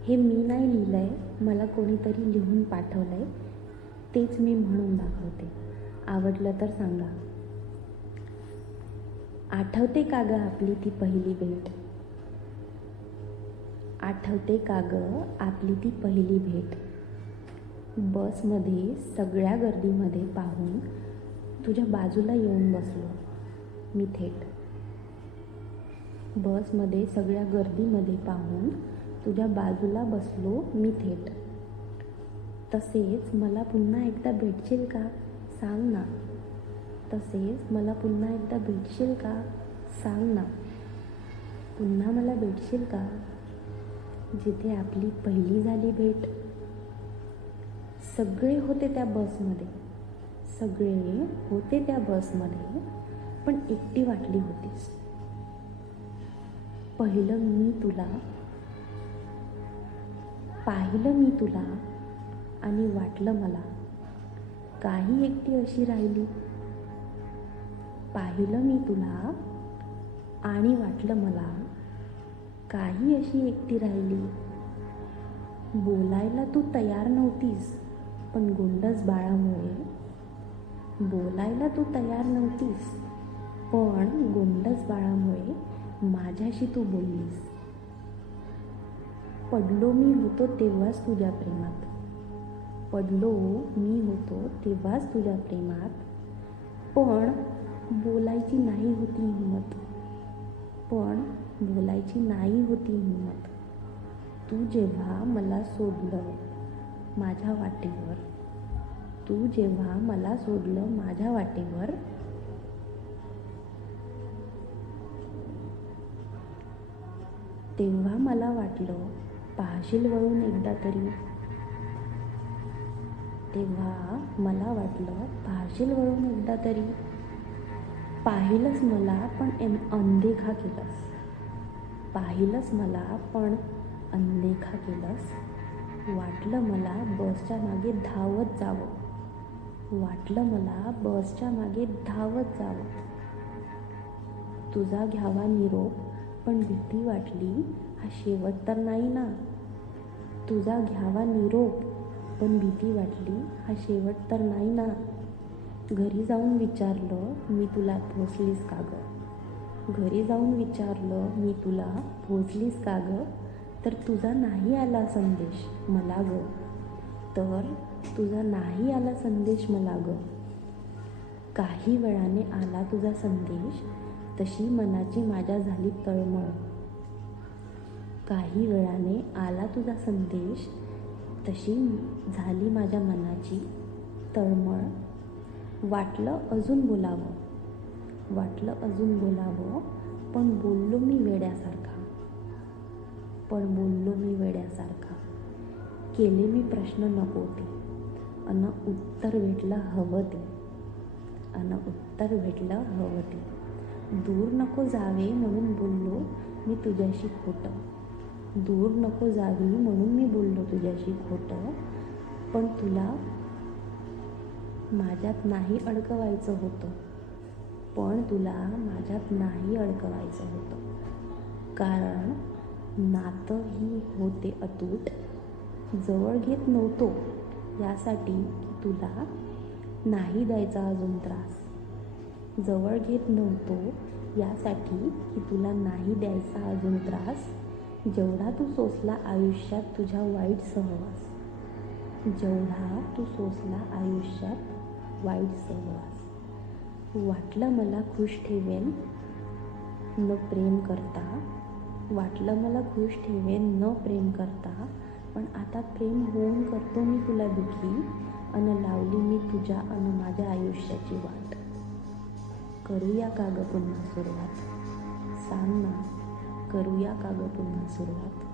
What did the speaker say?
हे मी नाही लिहिलं आहे मला कोणीतरी लिहून पाठवलं आहे तेच मी म्हणून दाखवते. आवडलं तर सांगा. आठवते का ग आपली ती पहिली भेट? आठवते का ग आपली ती पहिली भेट? बसमध्ये सगळ्या गर्दीमध्ये पाहून तुझ्या बाजूला येऊन बसलो. मी थेट. बसमध्ये सगळ्या गर्दीमध्ये पाहून तुझ्या बाजूला बसलो मी थेट. तसेच मला पुन्हा एकदा भेटशील का? सांग ना. तसेच मला पुन्हा एकदा भेटशील का? सांग ना. पुन्हा मला भेटशील का? जिथे आपली पहिली झाली भेट. सगळे होते त्या बसमध्ये. सगळे होते त्या बसमध्ये पण एकटी वाटली होतीस. पहिलं मी तुला पाहिलं मी तुला आणि वाटलं मला. काही एकटी अशी राहिली. पाहिलं मी तुला आणि वाटलं मला काही अशी एकटी राहिली. बोलायला तू तयार नव्हतीस पण गोंडस बाळामुळे. बोलायला तू तयार नव्हतीस पण गोंडस बाळामुळे माझ्याशी तू बोललीस. पडलो मी होतो तेव्हाच तुझ्या प्रेमात. पडलो मी होतो तेव्हाच तुझ्या प्रेमात. पण बोलायची नाही होती हिंमत पण बोलायची नाही होती हिंमत तू जेव्हा मला सोडलं माझ्या वाटेवर तू जेव्हा मला सोडलं माझ्या वाटेवर तेव्हा मला वाटलं पाहशील वळून एकदा तरी. तेव्हा मला वाटलं पाहशील वळून एकदा तरी. पाहिलंच मला पण एम अनदेखा केलंस. पाहिलंच मला पण अनदेखा केलंस. वाटलं मला बसच्या मागे धावत जावं. वाटलं मला बसच्या मागे धावत जावं. तुझा घ्यावा निरोप पण भीती वाटली हा शेवट तर नाही ना. तुझा घ्यावा निरोप. पण भीती वाटली हा शेवट तर नाही ना. घरी जाऊन विचारलं मी तुला पोचलीस का गं? घरी जाऊन विचारलं मी तुला पोचलीस का गं? तर तुझा नाही आला संदेश मला ग. तर तुझा नाही आला संदेश मला ग. काही वेळाने आला तुझा संदेश तशी मनाची माझ्या झाली तळमळ. काही वेळाने आला तुझा संदेश तशी झाली माझ्या मनाची तळमळ. वाटलं अजून बोलावं वाटलं अजून बोलावं पण बोललो मी वेड्यासारखा. पण बोललो मी वेड्यासारखा. केले मी प्रश्न नको ते. अन उत्तर भेटलं हवं ते. अन उत्तर भेटलं हवं ते. दूर नको जावे म्हणून बोललो मी तुझ्याशी खोटं. दूर नको जावी म्हणून मी बोललो तुझ्याशी खोटं. पण तुला माझ्यात नाही अडकवायचं होतं. पण तुला माझ्यात नाही अडकवायचं होतं. कारण नातं ही होते अतूट. जवळ घेत नव्हतो. यासाठी की तुला नाही द्यायचा अजून त्रास. जवळ घेत नव्हतो. यासाठी की तुला नाही द्यायचा अजून त्रास. जेवढा तू सोसला आयुष्यात तुझ्या वाईट सहवास जेवढा तू सोसला आयुष्यात वाईट सहवास. वाटलं मला खुश ठेवेन न प्रेम करता. वाटलं मला खुश ठेवेन न प्रेम करता. पण आता प्रेम होऊन करतो मी तुला दुखी अन लावली मी तुझ्या अन माझ्या आयुष्याची वाट. करूया का ग पुन्हा सुरुवात? सांग ना. करूया का ग पुन्हा सुरुवात?